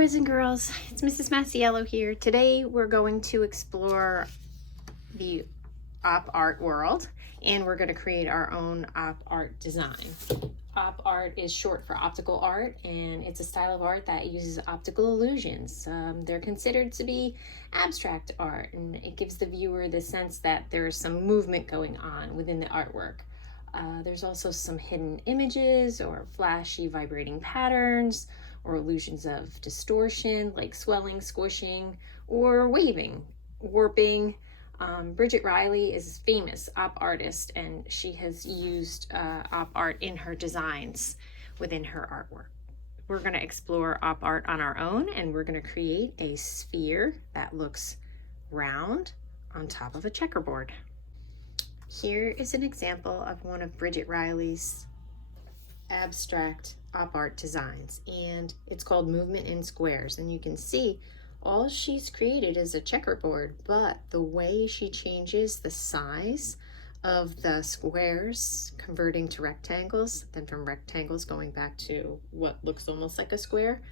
boys and girls, it's Mrs. Masiello here. Today we're going to explore the op art world and we're going to create our own op art design. Op art is short for optical art, and it's a style of art that uses optical illusions. They're considered to be abstract art, and it gives the viewer the sense that there's some movement going on within the artwork. There's also some hidden images or flashy vibrating patterns or illusions of distortion like swelling, squishing, or waving, warping. Bridget Riley is a famous op artist, and she has used op art in her designs within her artwork. We're going to explore op art on our own, and we're going to create a sphere that looks round on top of a checkerboard. Here is an example of one of Bridget Riley's abstract op art designs, and it's called Movement in Squares. And you can see all she's created is a checkerboard, but the way she changes the size of the squares, converting to rectangles, then from rectangles going back to what looks almost like a square,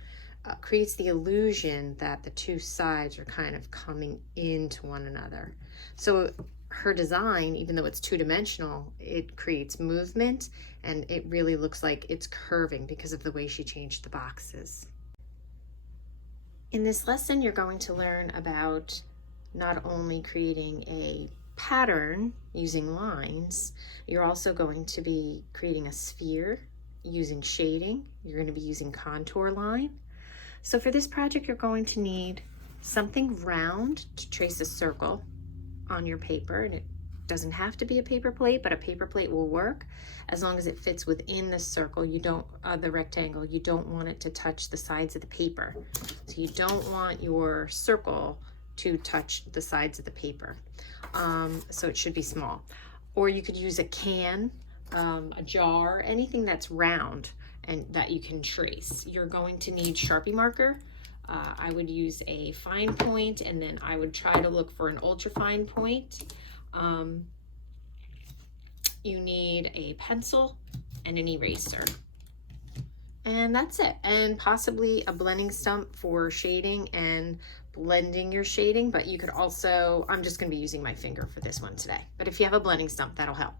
creates the illusion that the two sides are kind of coming into one another. So her design, even though it's two-dimensional, it creates movement, and it really looks like it's curving because of the way she changed the boxes. In this lesson, you're going to learn about not only creating a pattern using lines, you're also going to be creating a sphere using shading. You're going to be using contour line. So for this project, you're going to need something round to trace a circle on your paper, and it doesn't have to be a paper plate, but a paper plate will work as long as it fits within the circle. You don't, the rectangle, you don't want it to touch the sides of the paper. So you don't want your circle to touch the sides of the paper. So it should be small. Or you could use a can, a jar, anything that's round and that you can trace. You're going to need Sharpie marker. I would use a fine point, and then I would try to look for an ultra fine point. You need a pencil and an eraser. And that's it. And possibly a blending stump for shading and blending your shading, but you could also, I'm just going to be using my finger for this one today. But if you have a blending stump, that'll help.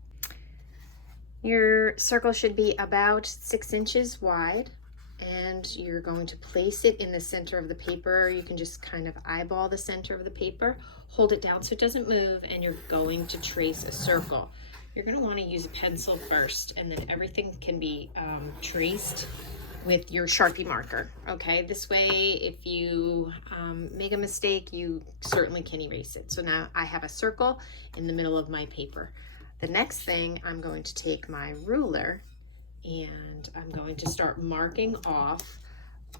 Your circle should be about 6 inches wide, and you're going to place it in the center of the paper. You can just kind of eyeball the center of the paper, hold it down so it doesn't move, and you're going to trace a circle. You're going to want to use a pencil first, and then everything can be traced with your Sharpie marker. Okay, this way if you make a mistake, you certainly can erase it. So now I have a circle in the middle of my paper. The next thing, I'm going to take my ruler and I'm going to start marking off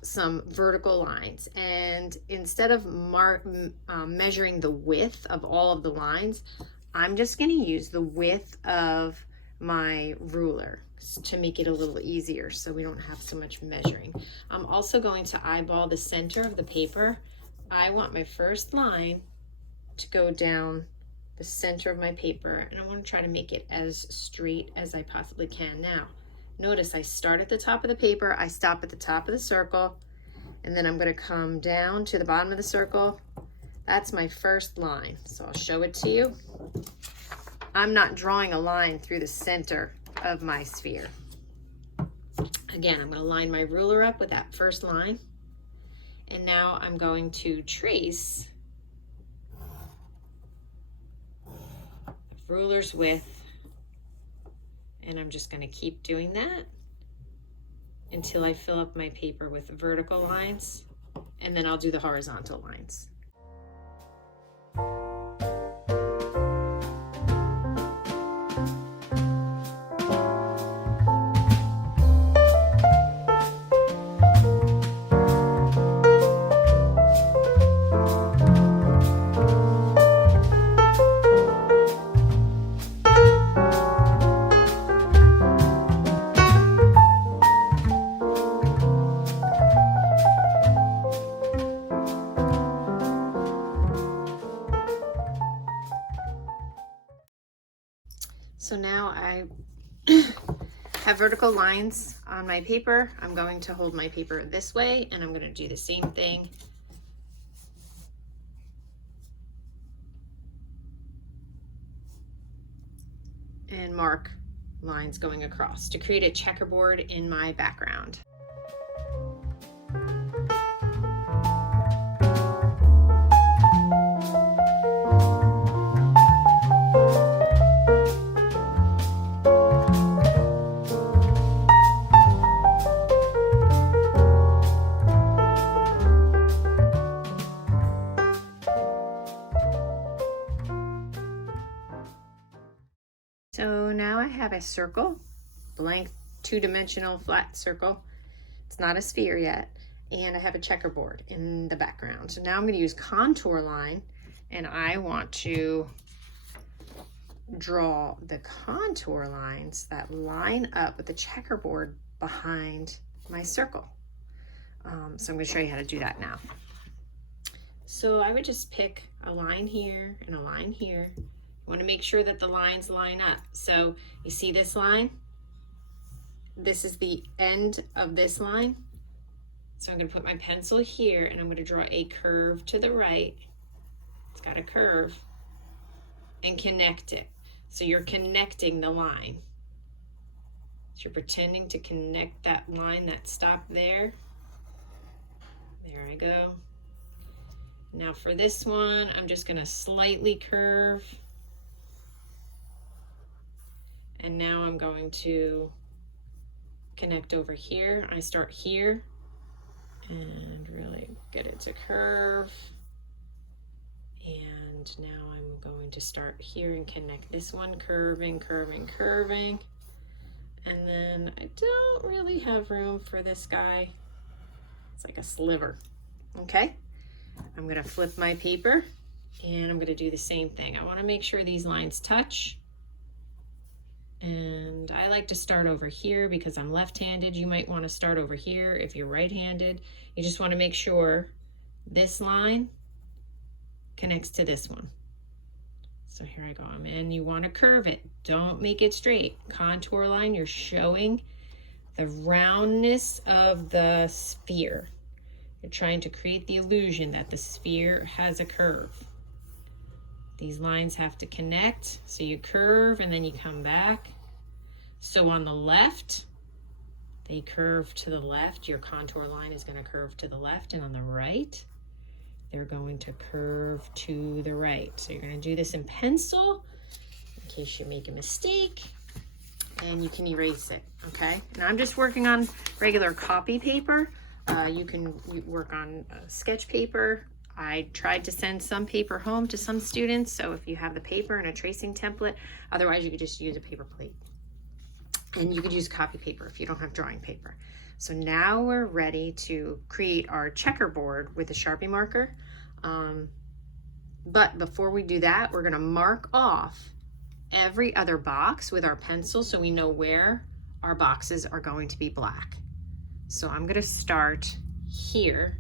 some vertical lines. And instead of measuring the width of all of the lines, I'm just going to use the width of my ruler to make it a little easier so we don't have so much measuring. I'm also going to eyeball the center of the paper. I want my first line to go down the center of my paper, and I want to try to make it as straight as I possibly can. Now, notice I start at the top of the paper, I stop at the top of the circle, and then I'm going to come down to the bottom of the circle. That's my first line. So I'll show it to you. I'm not drawing a line through the center of my sphere. Again, I'm going to line my ruler up with that first line. And now I'm going to trace the ruler's width. And I'm just going to keep doing that until I fill up my paper with vertical lines, and then I'll do the horizontal lines. So now I have vertical lines on my paper, I'm going to hold my paper this way, and I'm going to do the same thing and mark lines going across to create a checkerboard in my background. So now I have a circle, blank two-dimensional flat circle. It's not a sphere yet. And I have a checkerboard in the background. So now I'm going to use contour line, and I want to draw the contour lines that line up with the checkerboard behind my circle. So I'm going to show you how to do that now. So I would just pick a line here and a line here. You want to make sure that the lines line up. So you see this line? This is the end of this line. So I'm going to put my pencil here, and I'm going to draw a curve to the right. It's got a curve, and connect it. So you're connecting the line. So you're pretending to connect that line that stopped there. There I go. Now for this one, I'm just going to slightly curve. And now I'm going to connect over here. I start here and really get it to curve. And now I'm going to start here and connect this one, curving, curving, curving. And then I don't really have room for this guy. It's like a sliver, okay? I'm gonna flip my paper, and I'm gonna do the same thing. I wanna make sure these lines touch. And I like to start over here because I'm left-handed. You might want to start over here if you're right-handed. You just want to make sure this line connects to this one. So here I go. And you want to curve it. Don't make it straight. Contour line, you're showing the roundness of the sphere. You're trying to create the illusion that the sphere has a curve. These lines have to connect, so you curve and then you come back. So on the left, they curve to the left. Your contour line is going to curve to the left, and on the right, they're going to curve to the right. So you're going to do this in pencil in case you make a mistake, and you can erase it, okay? And I'm just working on regular copy paper. You can work on sketch paper. I tried to send some paper home to some students, so if you have the paper and a tracing template, otherwise you could just use a paper plate. And you could use copy paper if you don't have drawing paper. So now we're ready to create our checkerboard with a Sharpie marker. But before we do that, we're gonna mark off every other box with our pencil so we know where our boxes are going to be black. So I'm gonna start here.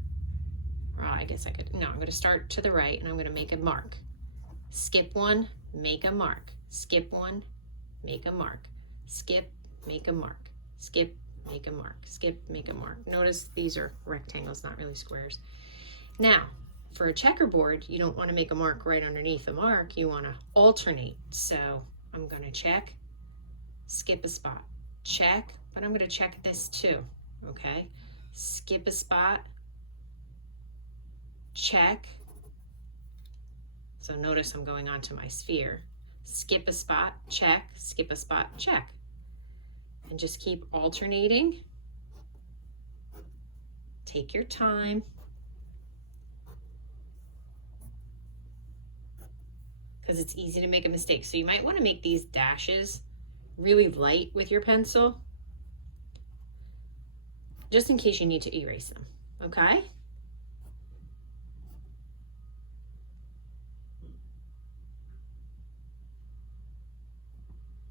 I guess I could, no, I'm gonna start to the right, and I'm gonna make a mark. Skip one, make a mark. Skip one, make a mark. Skip, make a mark. Skip, make a mark. Skip, make a mark. Notice these are rectangles, not really squares. Now, for a checkerboard, you don't wanna make a mark right underneath the mark, you wanna alternate. So I'm gonna check, skip a spot, check, but I'm gonna check this too, okay? Skip a spot, check. So notice I'm going on to my sphere. Skip a spot, check, skip a spot, check. And just keep alternating. Take your time. Because it's easy to make a mistake. So you might want to make these dashes really light with your pencil, just in case you need to erase them, okay?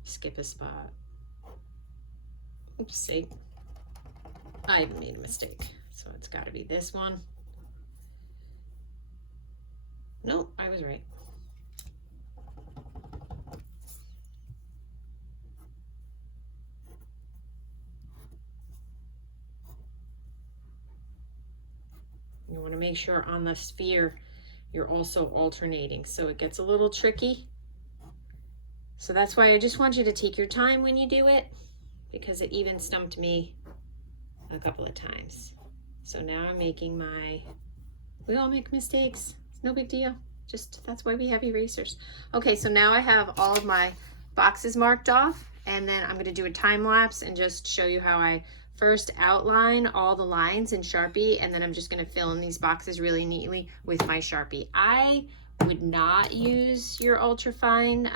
Skip a spot. Oopsie. I made a mistake. So it's got to be this one. Nope, I was right. to make sure on the sphere you're also alternating, so it gets a little tricky. So that's why I just want you to take your time when you do it, because it even stumped me a couple of times. So now I'm making we all make mistakes. It's no big deal. Just, that's why we have erasers. Okay, so now I have all of my boxes marked off, and then I'm going to do a time lapse and just show you how I first outline all the lines in Sharpie, and then I'm just going to fill in these boxes really neatly with my Sharpie. I would not use your ultra fine.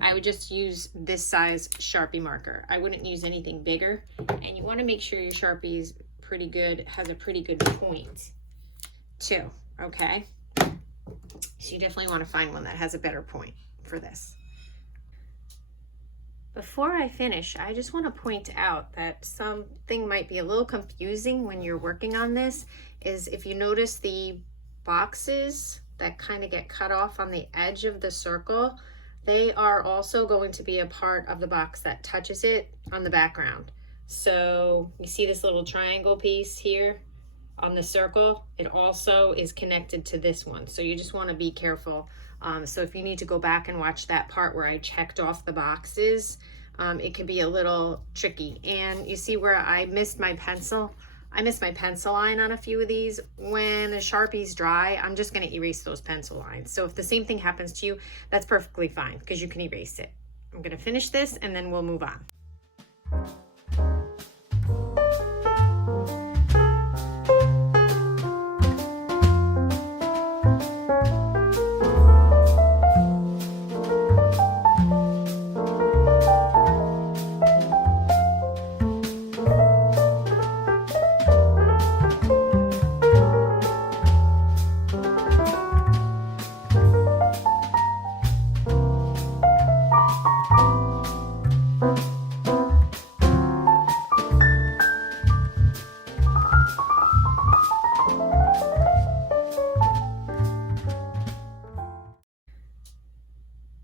I would just use this size Sharpie marker. I wouldn't use anything bigger, and you want to make sure your Sharpie is pretty good, has a pretty good point too, okay? So you definitely want to find one that has a better point for this. Before I finish, I just want to point out that something might be a little confusing when you're working on this, is if you notice the boxes that kind of get cut off on the edge of the circle, they are also going to be a part of the box that touches it on the background. So you see this little triangle piece here on the circle? It also is connected to this one. So you just want to be careful. So if you need to go back and watch that part where I checked off the boxes, it can be a little tricky. And you see where I missed my pencil? I missed my pencil line on a few of these. When the Sharpie's dry, I'm just going to erase those pencil lines. So if the same thing happens to you, that's perfectly fine because you can erase it. I'm going to finish this and then we'll move on.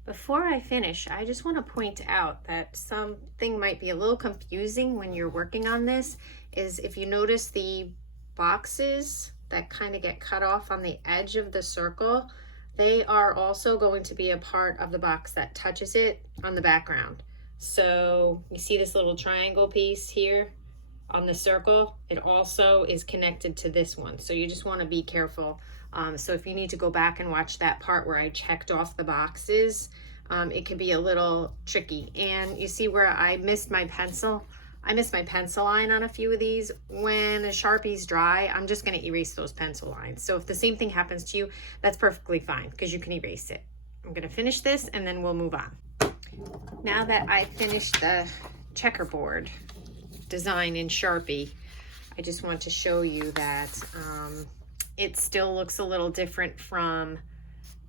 Before I finish, I just want to point out that something might be a little confusing when you're working on this, is if you notice the boxes that kind of get cut off on the edge of the circle, they are also going to be a part of the box that touches it on the background. So you see this little triangle piece here on the circle? It also is connected to this one. So you just want to be careful. So if you need to go back and watch that part where I checked off the boxes, it can be a little tricky. And you see where I missed my pencil? I missed my pencil line on a few of these. When the Sharpie's dry, I'm just going to erase those pencil lines. So if the same thing happens to you, that's perfectly fine because you can erase it. I'm going to finish this and then we'll move on. Now that I finished the checkerboard design in Sharpie, I just want to show you that it still looks a little different from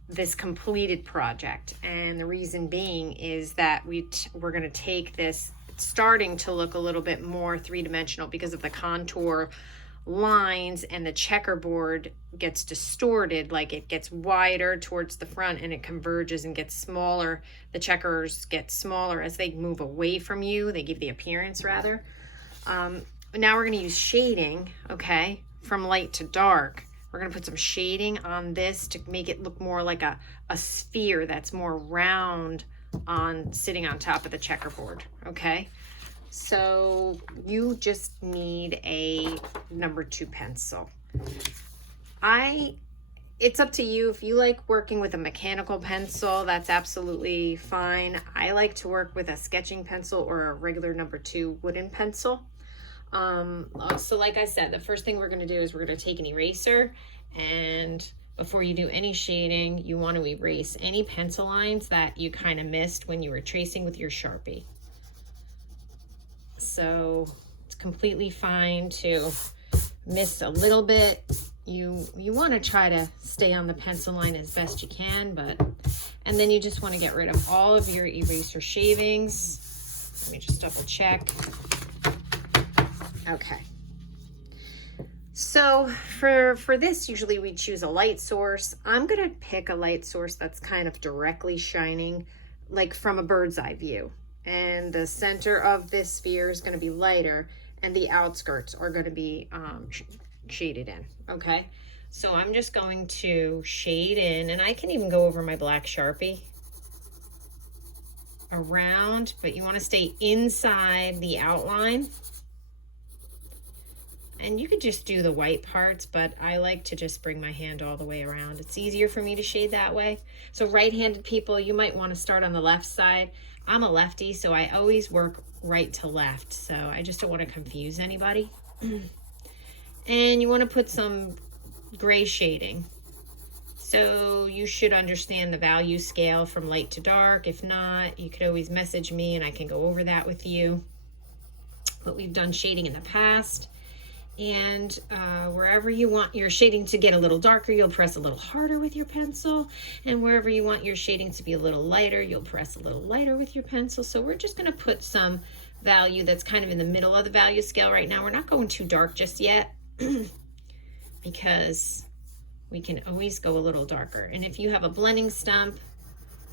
this completed project. And the reason being is that we're going to take this, it's starting to look a little bit more three-dimensional because of the contour lines, and the checkerboard gets distorted, like it gets wider towards the front and it converges and gets smaller. The checkers get smaller as they move away from you. They give the appearance rather. Now we're going to use shading, okay, from light to dark. We're going to put some shading on this to make it look more like a sphere that's more round sitting on top of the checkerboard, okay? So you just need a number 2 pencil. It's up to you. If you like working with a mechanical pencil, that's absolutely fine. I like to work with a sketching pencil or a regular number 2 wooden pencil. So like I said, the first thing we're going to do is we're going to take an eraser, and before you do any shading, you want to erase any pencil lines that you kind of missed when you were tracing with your Sharpie. So it's completely fine to miss a little bit. You want to try to stay on the pencil line as best you can, and then you just want to get rid of all of your eraser shavings. Let me just double check. Okay. So for this, usually we choose a light source. I'm going to pick a light source that's kind of directly shining, like from a bird's eye view. And the center of this sphere is going to be lighter, and the outskirts are going to be shaded in, okay? So I'm just going to shade in, and I can even go over my black Sharpie around, but you want to stay inside the outline. And you could just do the white parts, but I like to just bring my hand all the way around. It's easier for me to shade that way. So right-handed people, you might want to start on the left side. I'm a lefty, so I always work right to left. So I just don't want to confuse anybody. And you want to put some gray shading. So you should understand the value scale from light to dark. If not, you could always message me and I can go over that with you. But we've done shading in the past. And wherever you want your shading to get a little darker, you'll press a little harder with your pencil. And wherever you want your shading to be a little lighter, you'll press a little lighter with your pencil. So we're just going to put some value that's kind of in the middle of the value scale right now. We're not going too dark just yet because we can always go a little darker. And if you have a blending stump,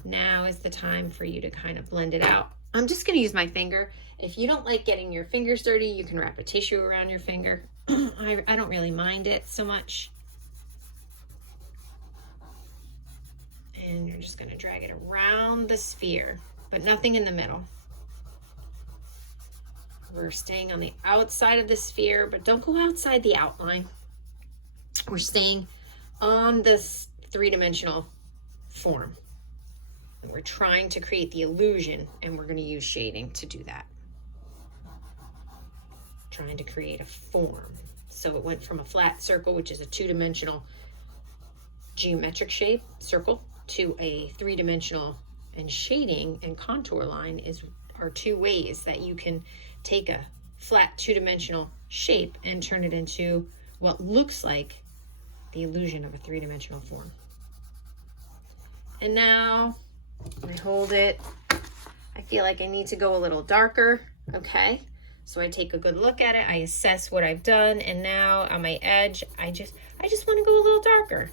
now is the time for you to kind of blend it out. I'm just going to use my finger. If you don't like getting your fingers dirty, you can wrap a tissue around your finger. I don't really mind it so much. And you're just going to drag it around the sphere, but nothing in the middle. We're staying on the outside of the sphere, but don't go outside the outline. We're staying on this three-dimensional form. And we're trying to create the illusion, and we're going to use shading to do that. Trying to create a form. So it went from a flat circle, which is a two-dimensional geometric shape, circle, to a three-dimensional, and shading and contour line are two ways that you can take a flat two-dimensional shape and turn it into what looks like the illusion of a three-dimensional form. And now I hold it. I feel like I need to go a little darker, okay? So I take a good look at it, I assess what I've done, and now on my edge, I just want to go a little darker.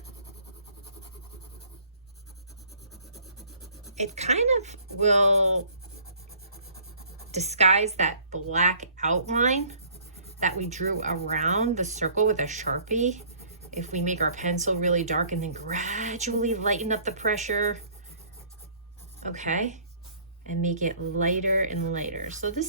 It kind of will disguise that black outline that we drew around the circle with a Sharpie. If we make our pencil really dark and then gradually lighten up the pressure, okay, and make it lighter and lighter. So this